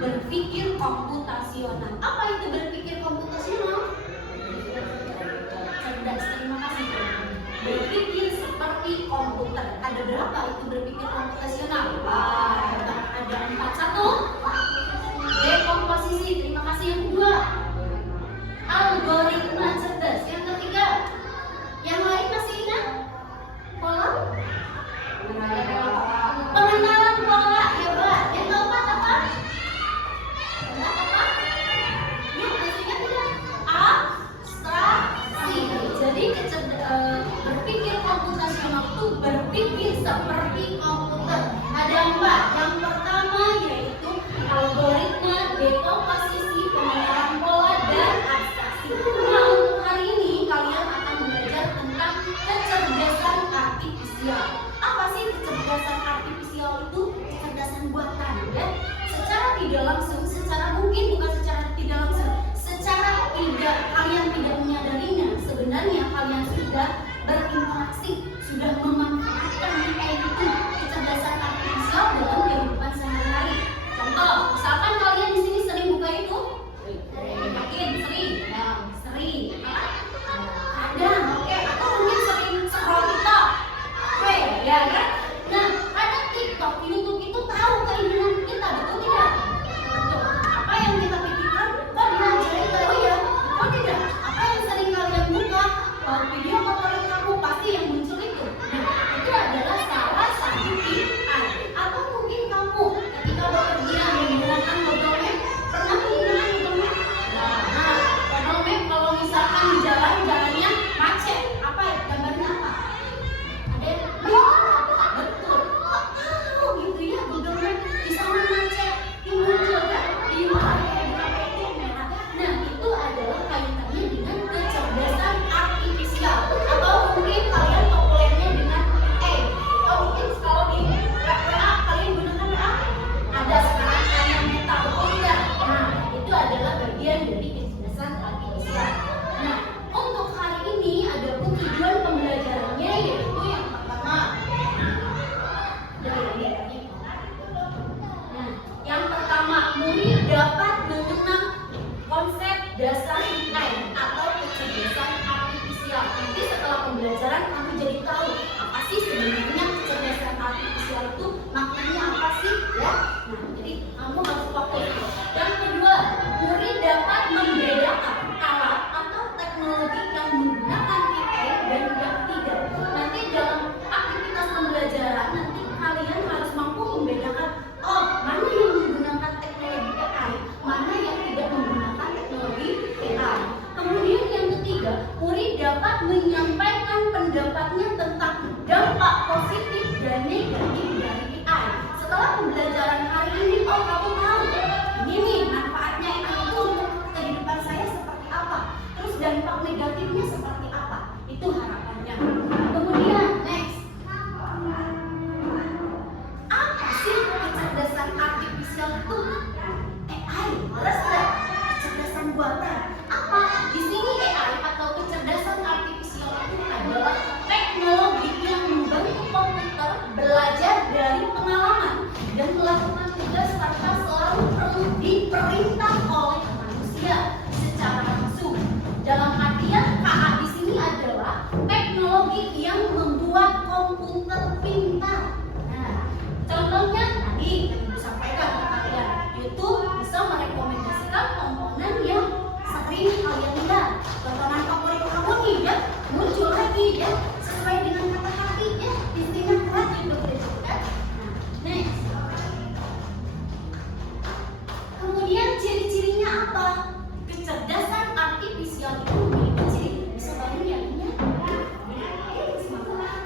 Berpikir komputasional. Apa itu berpikir komputasional? Cerdas, terima kasih. Berpikir seperti komputer. Ada berapa itu berpikir komputasional? Ada 4. 1. Dekomposisi. Terima kasih. Yang kedua, algoritma cerdas. Yang ketiga, yang lain masih ingat? Pola? Pengenalan pola. Hebat. Yang keempat apa? Abstraksi. Jadi berpikir komputasional itu berpikir seperti komputer. Ada 4. Yang pertama yaitu algoritma, dekomposisi, pengenalan pola, dan abstraksi. Nah, untuk hari ini kalian akan belajar tentang kecerdasan artifisial. Apa sih kecerdasan artifisial itu? Kecerdasan buatan, ya. Secara tidak langsung, secara mungkin bukan secara tidak langsung, secara tidak kalian tidak menyadarinya, sebenarnya kalian sudah berinteraksi, sudah memanfaatkan itu kecerdasan artifisial dalam kehidupan sehari-hari. Contoh, misalkan kalian di sini sering buka itu, yakin sering, sering, kadang, oke, atau mungkin sering scroll TikTok, oke, ya kan? Nah, kadang TikTok, YouTube itu tahu keinginan kita, betul tidak? Betul. Apa yang kita pikirkan, kok diajarin tahu ya? Kok tidak? Apa yang sering kalian buka, video favorit kamu pasti yang muncul itu. Nah, itu adalah salah satu AI. Atau mungkin kamu ketika bepergian menggunakan Google Map, pernah menggunakan Google Map? Nah, Google Map kalau misalkan di jalan, jalannya macet, apa ya? Gambarnya apa? Ada yang betul. Kok tahu gitu ya Google Map di sana macet, di muncul kan? Di itu merah. Nah, itu adalah kaitannya dengan kecerdasan artifisial. Atau mungkin kalian populernya dengan AI. Atau mungkin kalau di WA kalian gunakan WA, ada sekarang yang meta, betul tidak? Nah, itu adalah bagian dari kecerdasan artifisial. Nah, untuk hari ini ada tujuan pembelajarannya, yaitu yang pertama. Nah, yang pertama, murid dapat mengenal konsep dasar AI atau kecerdasan artifisial. Nanti setelah pembelajaran kamu jadi tahu apa sih sebenarnya kecerdasan artifisial itu, maknanya apa sih, ya? Nah, jadi kamu harus fokus. Yang kedua, murid dapat membedakan alat atau teknologi yang menggunakan AI dan yang tidak. Nanti dalam aktivitas pembelajaran nanti kalian harus mampu membedakan, oh, mana yang menggunakan teknologi AI, mana yang tidak menggunakan teknologi AI. Kemudian yang ketiga, murid dapat menyampaikan pendapatnya tentang dampak positif dan negatif dari AI. Setelah pembelajaran hari ini, Kenapa? Kecerdasan artifisial itu memiliki ciri, bisa bangun ya?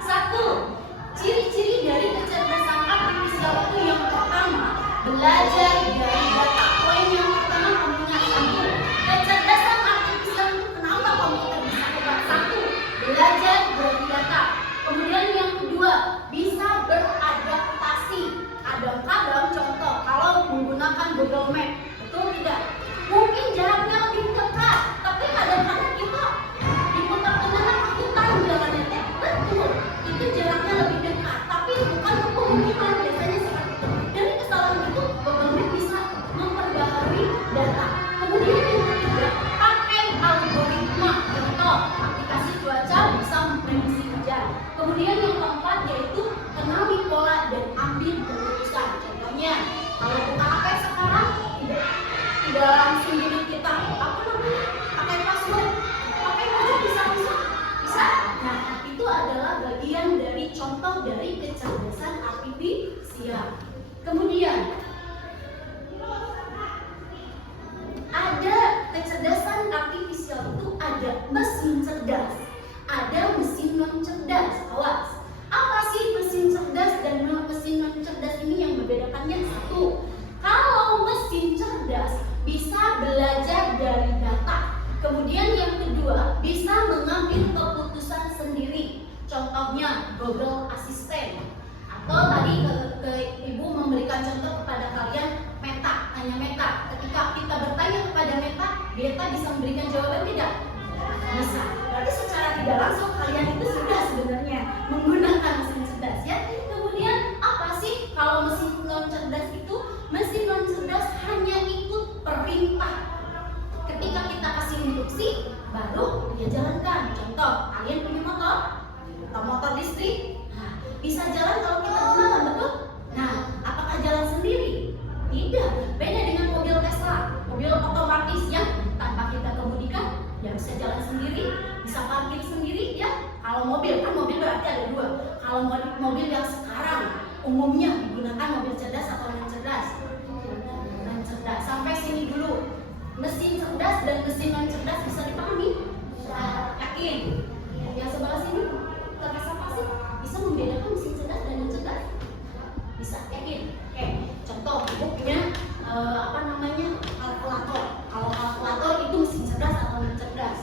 Satu, ciri-ciri dari kecerdasan artifisial itu yang pertama, belajar dari data. Poin yang pertama kamu ingat. Satu, kecerdasan artifisial itu kenapa komputer bisa hebat? Satu, belajar dari data. Kemudian yang kedua, bisa beradaptasi. Kadang-kadang contoh, kalau menggunakan Google Map, betul tidak? Mungkin jaraknya lebih dekat, tapi kadang-kadang kita di kota Tenganan itu tahu jalannya. Betul, itu jaraknya lebih dekat, tapi bukan pemukiman, biasanya seperti itu. Dari kesalahan itu, Google Map bisa memperbaharui data. Kemudian yang ketiga, pakai algoritma. Contoh, aplikasi cuaca bisa memprediksi hujan. Kemudian yang keempat yaitu kenali pola dan ambil keputusan. Contohnya, kalau buka HP sekarang tidak langsung jadi kita pakai password, pakai password bisa. Nah, itu adalah bagian dari contoh dari kecerdasan artifisial. Kemudian ada kecerdasan artifisial itu ada mesin cerdas, ada mesin non cerdas. Awas, apa sih mesin cerdas dan mesin non cerdas ini yang membedakannya? Satu, kalau mesin cerdas bisa belajar dari data. Kemudian yang kedua, bisa mengambil keputusan sendiri. Contohnya Google Assistant. Atau tadi ke Ibu memberikan contoh kepada kalian Meta, tanya Meta. Ketika kita bertanya kepada Meta, Meta bisa memberikan jawaban tidak? Bisa. Berarti secara tidak langsung kalian itu sudah sebenarnya menggunakan mesin cerdas ya. Kemudian apa sih kalau mesin non cerdas itu? Mesin non cerdas hanya ikut perintah. Ketika kita kasih instruksi, baru dia jalankan. Contoh, kalian punya motor atau motor listrik, nah, bisa jalan kalau kita gunakan, betul? Nah, apakah jalan sendiri? Tidak. Beda dengan mobil Tesla, mobil otomatis yang tanpa kita kemudikan, dia bisa jalan sendiri, bisa parkir sendiri ya. Kalau mobil, kan mobil berarti ada dua. Kalau mobil yang sekarang umumnya digunakan mobil cerdas atau non cerdas? Non cerdas. Sampai sini dulu. Mesin cerdas dan mesin non cerdas bisa dipahami? Yakin? Yang sebelah sini terasa pasti bisa membedakan mesin cerdas dan non cerdas? Bisa, yakin? Oke, contoh Ibu punya kalkulator. Kalau kalkulator itu mesin cerdas atau non cerdas?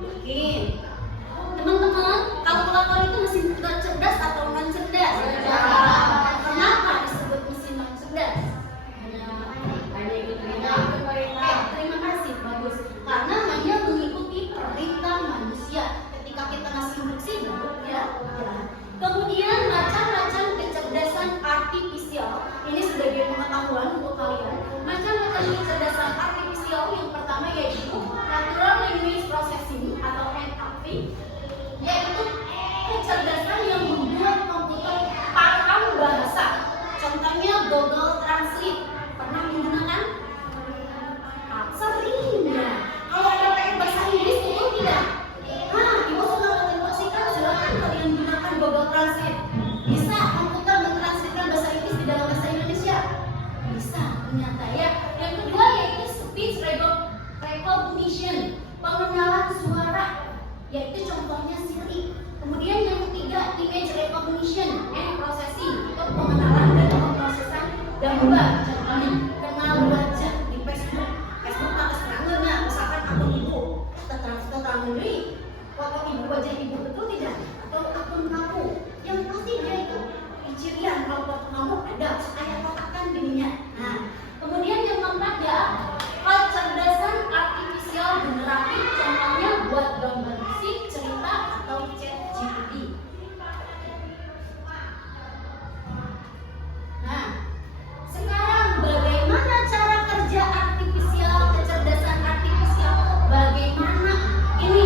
Yakin? Teman-teman, kalkulator itu mesin cerdas atau non cerdas? Kenapa disebut mesin non cerdas? Terima kasih, bagus. Karena hanya mengikuti perintah manusia. Ketika kita ngasih instruksi, baru dia jalan. Kemudian macam-macam kecerdasan artifisial. Ini sebagai pengetahuan untuk kalian. Macam-macam kecerdasan artifisial yang pertama yaitu Natural Language Processing atau NLP, yaitu kecerdasan yang membuat komputer paham bahasa. Contohnya Google Translate. Pernah menggunakan? Sering ya. Kalau ada PR bahasa Inggris, betul tidak? Ibu sudah menginstruksikan, silakan kalian gunakan Google Translate. Bisa komputer mentranslitkan bahasa Inggris di dalam bahasa Indonesia? Bisa, ternyata ya. Yang kedua yaitu speech recognition, pengenalan suara, yaitu contohnya Siri. Kemudian yang ketiga image recognition and processing, itu pengenalan dan pemrosesan gambar. Contohnya kenal wajah di Facebook. Facebook tak serangannya, misalkan akun ibu, terang dari foto ibu, wajah ibu, betul tidak? Atau akun kamu, yang pasti dia itu cirian kalau foto kamu ada kayak kotakan gininya. Nah, kemudian yang keempat ya, kecerdasan artifisial generatif, contohnya buat gambar musik, cerita atau chat GPT. Nah, sekarang bagaimana cara kerja artifisial, kecerdasan artifisial? Bagaimana ini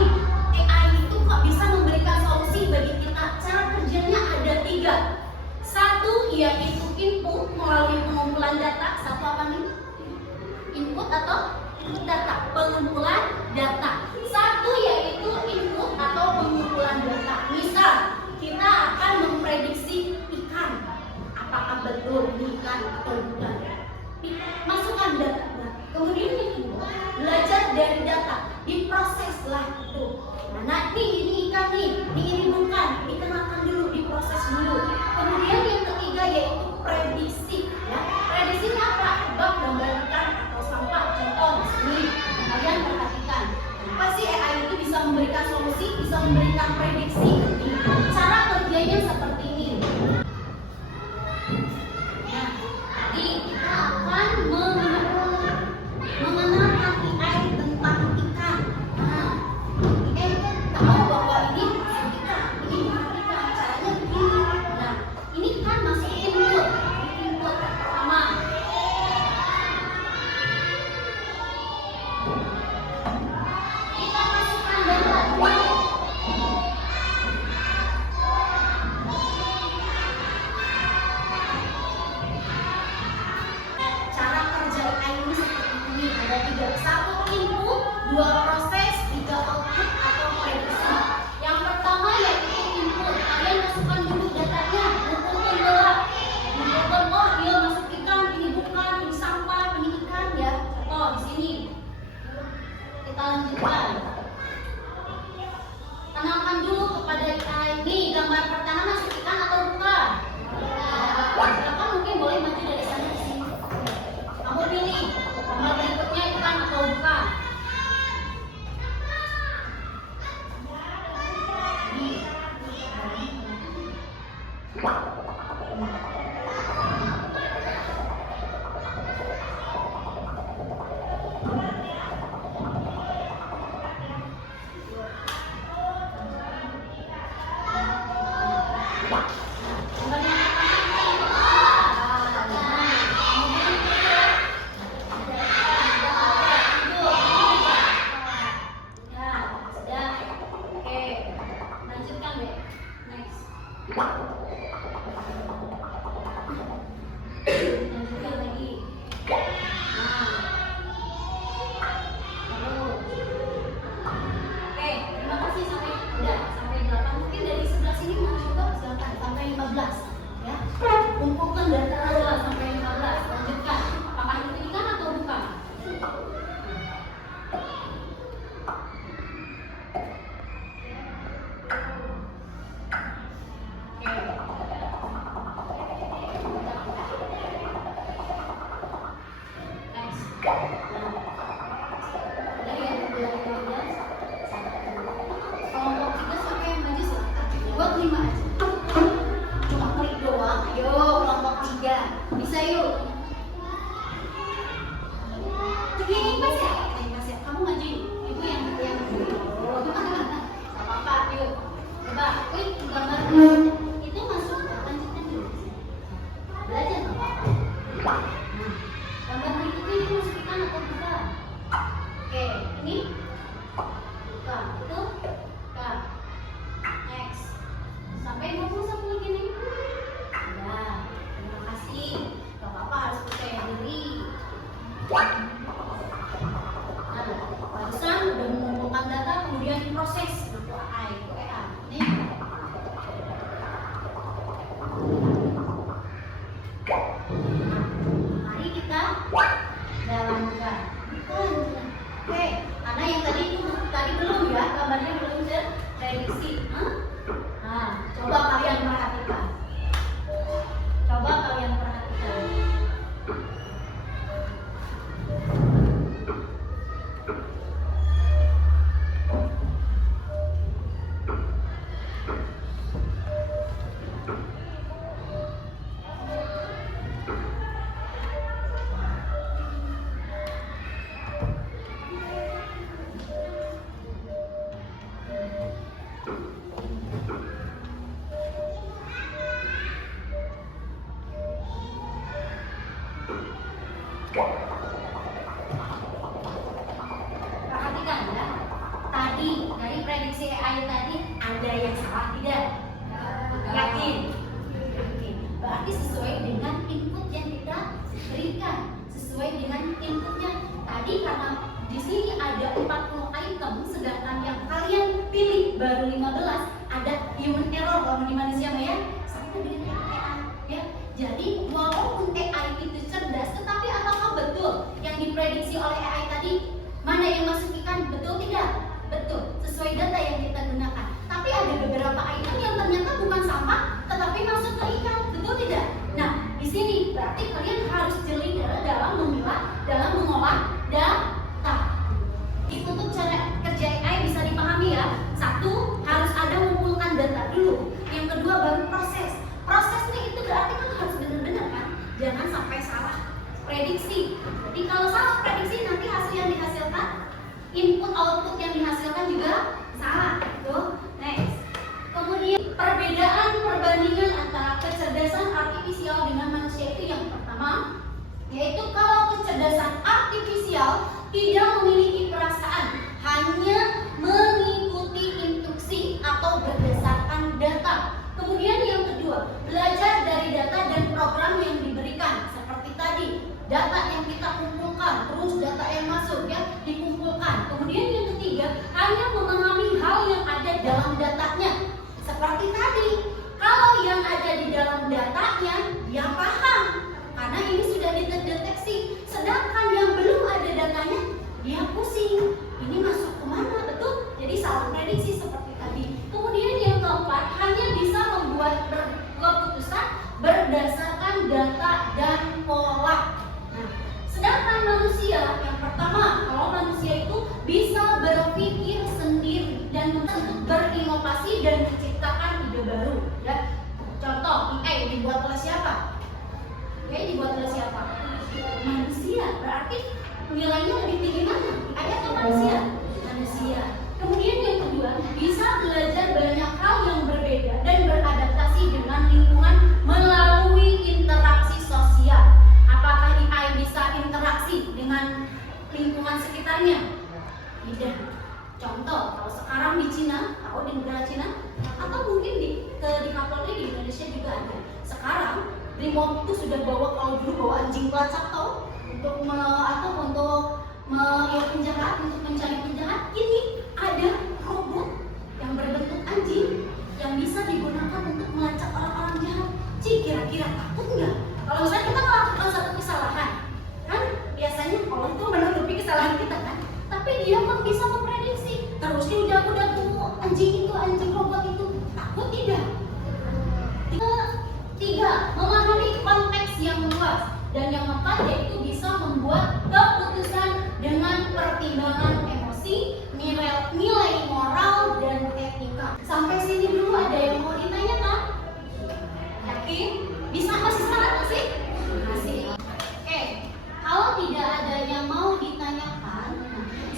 AI itu kok bisa memberikan solusi bagi kita? Cara kerjanya ada 3. Satu yaitu input melalui pengumpulan data. Satu apa nih? Input atau data, pengumpulan data. Satu yaitu input atau pengumpulan data. Misal kita akan memprediksi ikan, apakah betul ini ikan atau bukan. masukkan data. Nah, kemudian yang kedua, belajar dari data, diproseslah itu. Nah, ini ikan nih, ini bukan, ini kenakan dulu, diproses dulu. Kemudian yang ketiga yaitu prediksi, ya. Prediksinya apa? Bak gambar ikan atau sampah. Contoh di sini, kalian perhatikan. Apa sih AI itu bisa memberikan solusi, bisa memberikan prediksi? Cara kerjanya seperti ini. Nah, jadi kita akan mengenalkan AI tentang ikan. Nah, tahu bahwa ini ikan, ini ikan, caranya begini. Nah, ini kan masuk input pertama. Kita masukkan data dulu. Cara kerja AI ini seperti ini, ada tiga: satu input, dua proses, tiga output atau prediksi. Yang pertama yaitu input, kalian masukkan dulu datanya, ngumpulkan bola, ngumpulkan, oh dia masuk ikan, ini bukan, ini sampah, ini ikan, ya. Contoh di sini. Kita lanjutkan. Tanamkan dulu kepada AI ini, gambar pertama masuk ikan atau bukan? Silakan mungkin boleh maju dari sana ke sini. Kamu pilih gambar berikutnya ikan atau bukan? Kumpulkan data awal sampai 15. Lanjutkan. Apakah itu ikan atau bukan? Kelompok 3 sampai yang maju silakan. Buat 5 aja. Cuma klik doang. Ayo kelompok 3. Bisa yuk. Begini pas ya? Pas ya. Kamu maju yuk. Ibu yang Gak apa-apa, yuk. Coba klik gambar itu masuk. Lanjutkan dulu. Belajar gak apa-apa. Nah, gambar berikutnya ini masuk ikan atau bukan? Oke, ini bukan, itu bukan. Next. Sampai 21 lagi nih. Ya, terima kasih. Gak apa-apa, harus percaya diri. Nah, barusan udah mengumpulkan data, kemudian diproses. Itu AI, itu AI. Nih. Mari kita jalankan. Oke, karena yang tadi belum ya, gambarnya belum terprediksi. Nah, coba kalian perhatikan. Coba kalian perhatikan. Perhatikan ya. Tadi dari prediksi AI tadi ada yang salah tidak? Yakin? Berarti sesuai dengan input yang kita berikan. Sesuai dengan inputnya. Tadi karena di sini ada 40 item, sedangkan yang kalian pilih baru 15, ada human error kalau di manusia ya. Sama dengan AI ya. Jadi walaupun AI itu cerdas, tetapi apakah Mana yang masuk ikan? Betul tidak? Betul, sesuai data yang kita gunakan. Tapi ada beberapa item yang ternyata bukan sampah, tetapi masuk ke ikan. Betul tidak? Nah, di sini berarti kalian harus jeli dalam memilah, dalam mengolah data. Untuk cara kerja AI bisa dipahami ya. Satu, harus ada mengumpulkan data dulu. Yang kedua, baru proses. Prosesnya itu berarti kan harus benar-benar kan. Jangan sampai salah prediksi. Jadi kalau salah prediksi nanti hasil yang dihasilkan, input output yang dihasilkan juga salah. Tuh, next. Kemudian perbandingan antara kecerdasan artifisial dengan manusia itu yang pertama, yaitu kalau kecerdasan artifisial tidak memiliki perasaan, hanya mengikuti instruksi atau berdasarkan data. Kemudian yang kedua, belajar dari data dan program yang diberikan. Seperti tadi, data yang kita kumpulkan, terus data yang masuk ya dikumpulkan. Kemudian yang ketiga, hanya memahami hal yang ada dalam datanya. Seperti tadi, kalau yang ada di dalam datanya dia paham, karena ini sudah dideteksi. Sedangkan yang belum ada datanya, dia pusing. Ini masuk kemana? Betul? Jadi salah prediksi seperti tadi. Kemudian yang keempat, hanya bisa membuat keputusan berdasarkan data dan pola. Nah, sedangkan manusia yang pertama, kalau manusia itu bisa berpikir sendiri dan berinovasi dan menciptakan ide baru. Ya, contoh, AI dibuat oleh siapa? AI dibuat oleh siapa? Manusia. Berarti nilainya lebih tinggi mana? AI atau manusia? Manusia. Kemudian yang kedua, bisa belajar banyak hal yang berbeda dan beradaptasi dengan lingkungan melalui interaksi sosial. Apakah AI bisa interaksi dengan lingkungan sekitarnya? Tidak. Contoh, kalau sekarang di Cina, atau di negara Cina, atau mungkin di Kapolri di Indonesia juga ada. Sekarang remote itu sudah bawa, kalau dulu bawa anjing pelacak tau, untuk penjahat, untuk mencari penjahat. Ini ada robot yang berbentuk anjing yang bisa digunakan untuk melacak orang-orang jahat. Kira-kira takut nggak? Kalau misalnya kita melakukan satu kesalahan, kan biasanya kalau itu menutupi kesalahan kita kan, tapi dia kan bisa memprediksi. Terus dia udah anjing robot itu takut tidak? Tiga, memahami konteks yang luas. Dan yang keempat, yaitu bisa membuat keputusan dengan pertimbangan emosi, nilai moral, dan etika. Sampai sini dulu ada yang mau ditanyakan? Yakin? Bisa? Masih semangat masih? Masih. Oke, kalau tidak ada yang mau ditanyakan,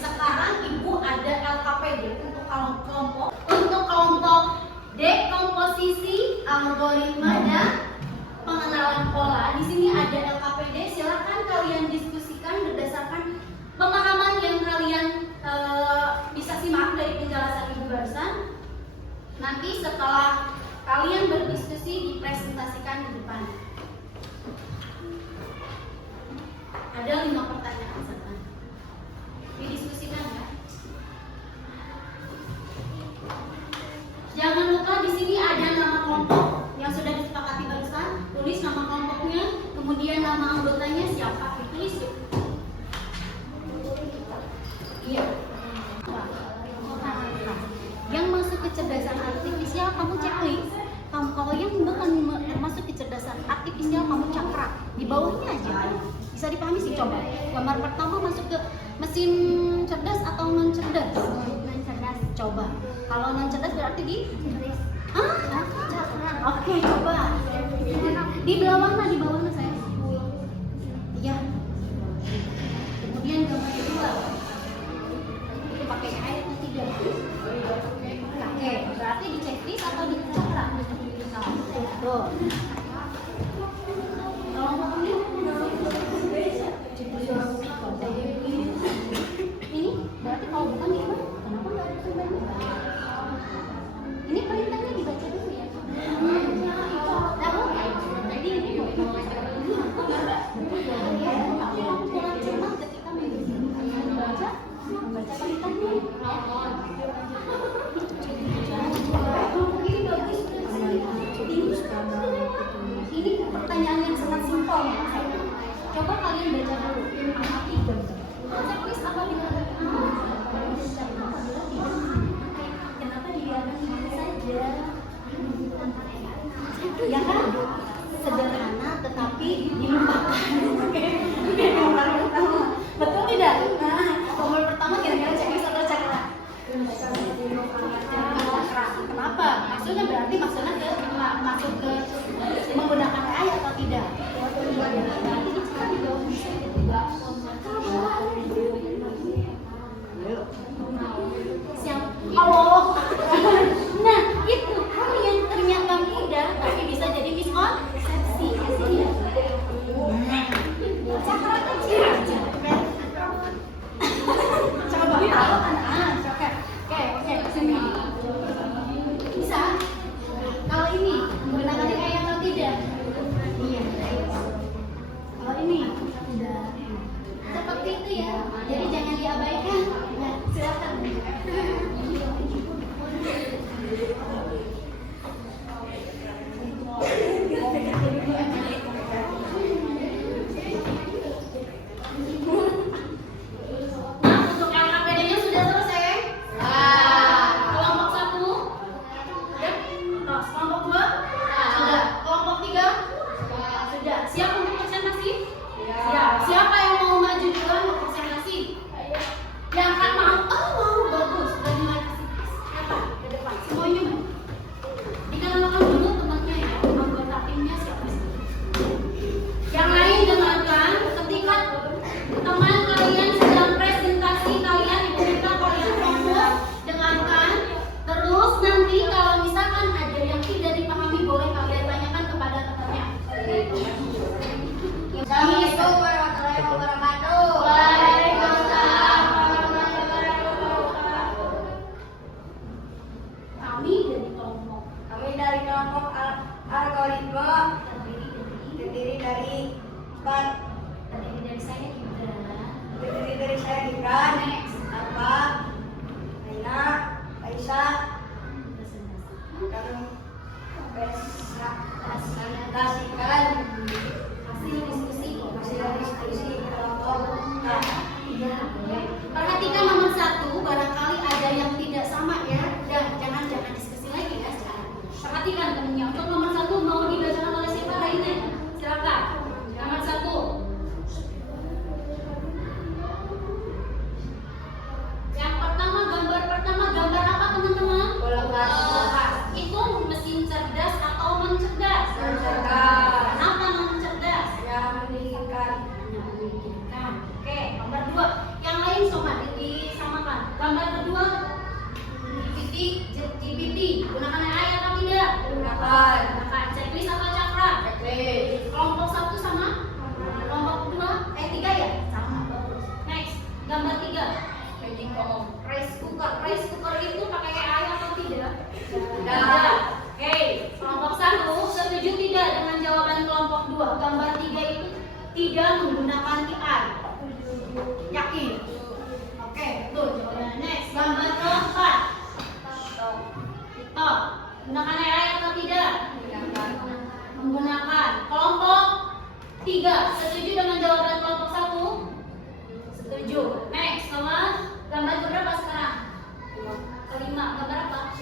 sekarang Ibu ada LKPD untuk kelompok dekomposisi, algoritma, dan pengenalan pola. Di sini ada LKPD. Silakan kalian diskusikan berdasarkan pemahaman yang kalian bisa simak dari penjelasan Ibu barusan. Nanti setelah kalian berdiskusi dipresentasikan di depan. Ada 5 pertanyaan sekarang. Didiskusikan ya. Jangan lupa di sini ada nama kelompok yang sudah disepakati barusan. Tulis nama kelompoknya, kemudian nama anggotanya siapa, ditulis. Iya. Yang masuk kecerdasan artifisial kamu checklist. Kalau yang bukan masuk kecerdasan artifisial kamu cakra. Di bawahnya aja. Bisa dipahami sih, coba. Gambar pertama masuk ke mesin cerdas atau non cerdas? Non cerdas. Coba. Kalau non cerdas berarti di Oke, coba. Di bawah mana saya? Iya. Kemudian gambar kedua. Itu pakai air atau tidak? Oke, berarti di checklist atau di cakra? Tuh. Ini berarti kalau bukan di mana? Kenapa nggak ada sebenarnya? Ini perintahnya dibaca dulu ya. Jadi ini mau baca dulu. Tapi kamu kurang cepat ketika membaca perintahnya. Ini bagus. Ini pertanyaan yang sangat simpel. Coba kalian baca dulu. Checklist apa di Ya kan? Sederhana tetapi dilupakan. Gambar pertama. Betul tidak? Nah, gambar pertama kira-kira checklist atau cakra? Kenapa? Maksudnya berarti maksudnya masuk ke menggunakan AI atau tidak? Siap. Allah. Nah, itu hal yang ternyata mudah tapi bisa jadi miskonsepsi. Cakra kecil aja. Coba kalau oke, sini. Bisa? Kalau ini menggunakan AI atau tidak? Iya. Kalau ini tidak. Seperti itu ya. Jadi jangan diabaikan. Nah, silakan. Algoritma terdiri dari saya Gibran, Apa, Aina, Aisyah, dan presentasikan hasil diskusi kelompok. Perhatikan nomor 1, barangkali ada yang tidak sama ya. Dan jangan diskusi lagi ya sekarang. Perhatikan temennya. Untuk nomor 1 mau dibacakan oleh siapa Raina? Silakan. Nomor 1. Yang pertama, gambar apa teman-teman? Bola kas. Itu mesin cerdas atau mencerdas? Mencerdas. Kenapa mencerdas? Yang memikirkan. Oke, nomor 2. Yang lain sama disamakan. Gambar kedua GPT. Gunakan AI atau tidak? Gunakan. Checklist atau cakra? Checklist. Kelompok 1 sama? Kelompok 3 ya? Sama, bagus. Next, gambar 3. Rice cooker itu pakai AI atau tidak? Tidak. Oke, kelompok 1 setuju tidak dengan jawaban kelompok 2? Gambar 3 itu tidak menggunakan AI. Yakin? Oke, betul jawabannya. Next, gambar keempat. TikTok. Gunakan AI atau tidak? Menggunakan. Kelompok 3 setuju dengan jawaban kelompok 1? Setuju. Next, nomor gambar berapa sekarang? Kelima. Gambar apa?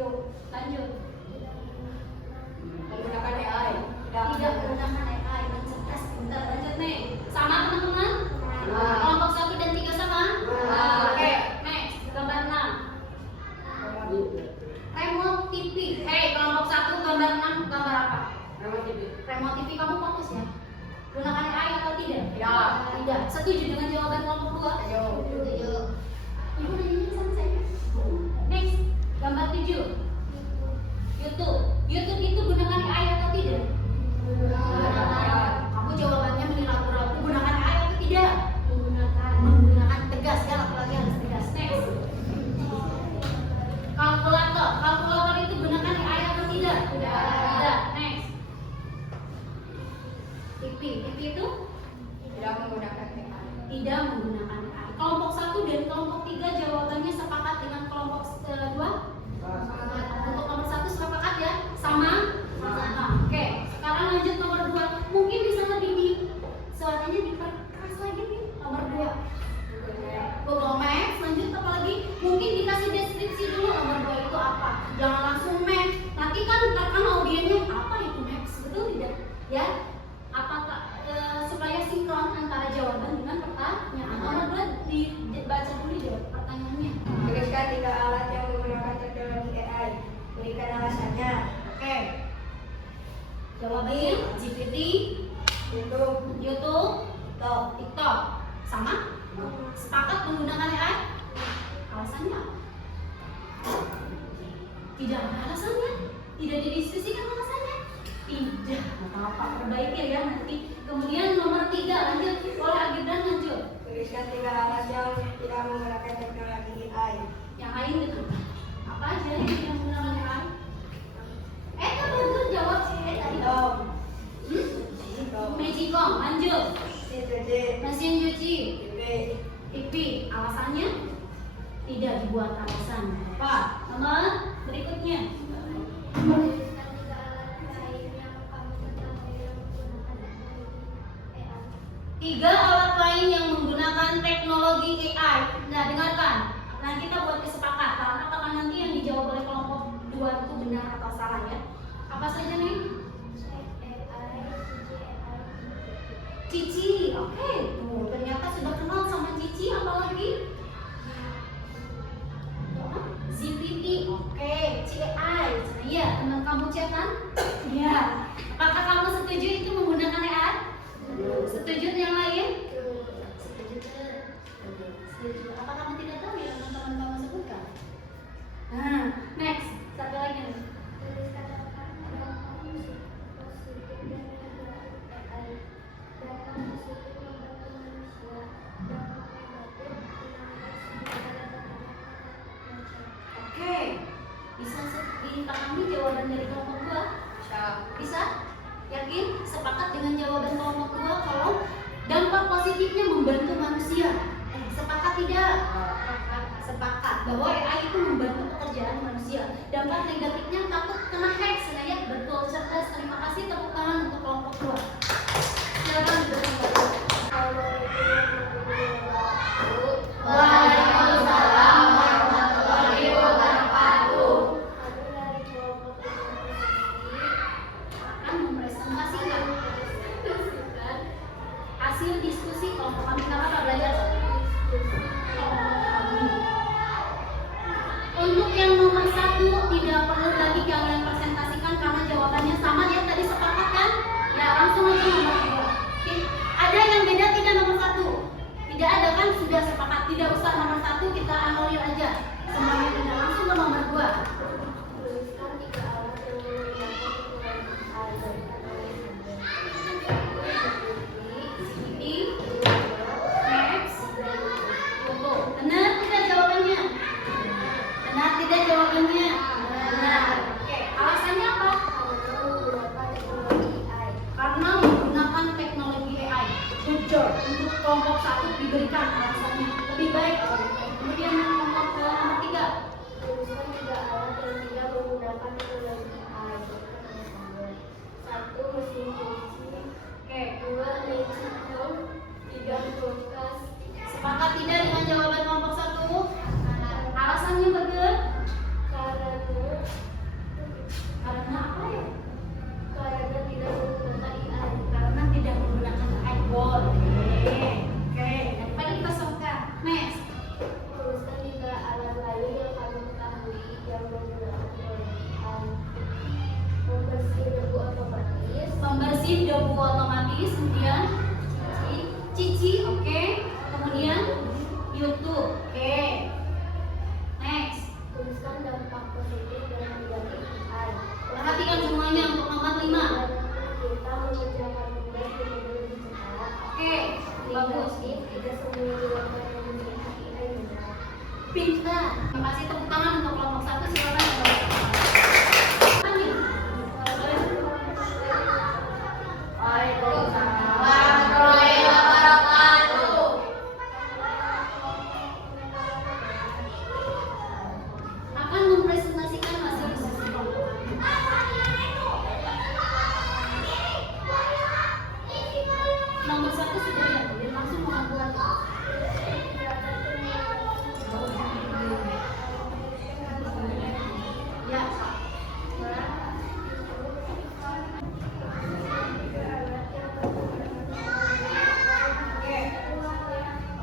Yuk, lanjut. Menggunakan AI. Tidak menggunakan AI. Mencerdas. Bentar, lanjut nih. Sama teman-teman? Sama. Kelompok 1 dan 3 sama? Sama. Oke, next. Gambar 6. Remote TV. Hei, kelompok 1 gambar 6 gambar apa? Remote TV kamu fokus ya? Gunakan AI atau tidak? Tidak. Setuju dengan jawaban kelompok 2? Setuju. Ibu nanya sama saya. Next, gambar 7. YouTube itu gunakan AI atau tidak? Kamu jawabannya ragu-ragu. Gunakan AI atau tidak? Menggunakan. Tegas ya, laki-laki harus tegas. Next. Kalkulator itu gunakan AI atau tidak? Tidak. Next. TV itu Tidak menggunakan AI. tidak menggunakan AI. Kelompok 1 dan kelompok 3 jawabannya sepakat dengan kelompok 2? Untuk nomor 1 sepakat ya? Sama? Oke, sekarang lanjut nomor 2. Mungkin bisa lebih suaranya diperkeras lagi nih. Nomor 2. Google Maps, lanjut apa lagi? Mungkin dikasih deskripsi dulu nomor 2 itu apa. Jangan Tuliskan 3 alat yang menggunakan teknologi AI. Berikan alasannya. Oke. Jawabannya GPT, YouTube, TikTok. Sama? Sepakat menggunakan AI? Alasannya apa? Tidak ada alasannya. Tidak didiskusikan alasannya. Tidak. Apa-apa, perbaiki ya nanti. Kemudian nomor 3, lanjut. Oleh Agibran, lanjut. Tuliskan 3 alat yang tidak menggunakan teknologi AI. Yang lain itu apa aja yang tidak menggunakan AI? Eta baru jawab tadi. Magicom, lanjut. Mesin cuci, TV. Alasannya tidak dibuat alasan. Apa? Nomor berikutnya. Tiga alat lain yang menggunakan teknologi AI. Nah, dengarkan. Nah, kita buat kesepakatan. Apakah nanti yang dijawab oleh kelompok 2 itu benar atau salah ya? Apa saja nih? Cici, oke. Tuh, ternyata sudah kenal sama Cici. Apalagi? ZPT, oke. CAI, iya. Teman kamu chat kan? Iya. Apakah kamu setuju itu menggunakan AI? Setuju yang lain? Setuju. Apa kamu tidak tahu yang teman-teman kamu sebutkan? Nah, next. Satu lagi nih. Oke. Bisa dipahami jawaban dari kelompok 2? Bisa? Yakin? Sepakat dengan jawaban kelompok 2 kalau dampak positifnya membantu manusia? Sepakat tidak? Sepakat bahwa AI itu membantu pekerjaan manusia. Dampak negatifnya takut kena hack. Senaya betul, cerdas. Terima kasih, tepuk tangan untuk kelompok 2. Silakan berkembang. Waalaikumsalam warahmatullahi wabarakatuh. Akan mempresentasikan hasil diskusi kelompok kami. Kenapa belajar? Untuk yang nomor 1 tidak perlu lagi kalian presentasikan karena jawabannya sama ya, tadi sepakat kan? Ya, langsung aja nomor 2. Ada yang beda tidak nomor 1? Tidak ada kan? Sudah sepakat, tidak usah nomor 1, kita anulir aja. Semuanya benar, langsung ke nomor 2. Benar tidak jawabannya? Benar tidak jawabannya? Benar. Oke, alasannya apa? Karena menggunakan teknologi AI. Good job. Untuk kelompok 1 diberikan alasannya lebih baik. Kemudian kelompok nomor 3. Tuliskan 3 alat yang tidak menggunakan teknologi AI. 1. Mesin cuci. Oke. 2. Magicom. 3. Kulkas. Sepakat tidak dengan jawaban kelompok 1? Alasannya bagus. Karena apa ya? Karena tidak menggunakan AI. Karena tidak menggunakan AI. Oke. Daripada dikosongkan. Next. Tuliskan 3 alat lain yang kamu ketahui yang menggunakan teknologi AI. Pembersih debu otomatis. Pembersih debu otomatis. Kemudian Cici. Oke. Kemudian YouTube. Oke. Next. Tuliskan dampak positif dan negatif AI. Perhatikan semuanya untuk nomor 5. Kita mengerjakan tugas di mobil digital. Oke. Bagus. Tidak semua jawaban yang menggunakan AI benar. Pintar. Terima kasih, tepuk tangan untuk kelompok 1. Silakan. Waalaikumsalam warahmatullahi wabarakatuh. Akan mempresentasikan hasil diskusi kelompok. Nomor 1 sudah ya, dan langsung membuat. Ya.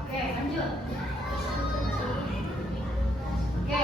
Oke, lanjut. Oke.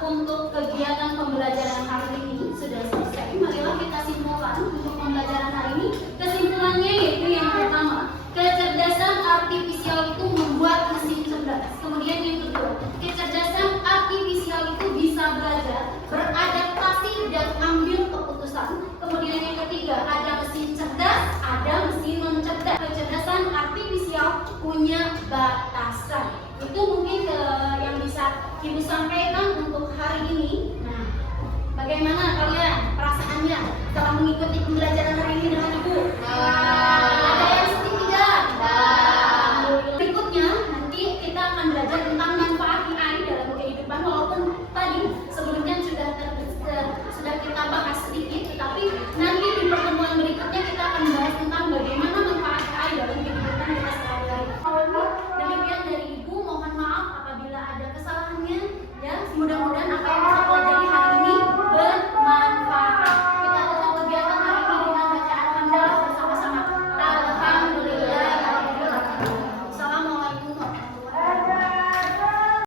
untuk kegiatan pembelajaran hari ini sudah selesai. Marilah kita simpulkan untuk pembelajaran hari ini. Kesimpulannya yaitu yang pertama, kecerdasan artifisial itu membuat mesin cerdas. Kemudian yang kedua, kecerdasan artifisial itu bisa belajar, beradaptasi dan ambil keputusan. Kemudian yang ketiga, ada mesin cerdas, ada mesin non-cerdas. Kecerdasan artifisial punya batasan. Itu mungkin yang bisa Ibu sampaikan untuk hari ini. Nah, bagaimana kalian perasaannya setelah mengikuti pembelajaran hari ini dengan Ibu?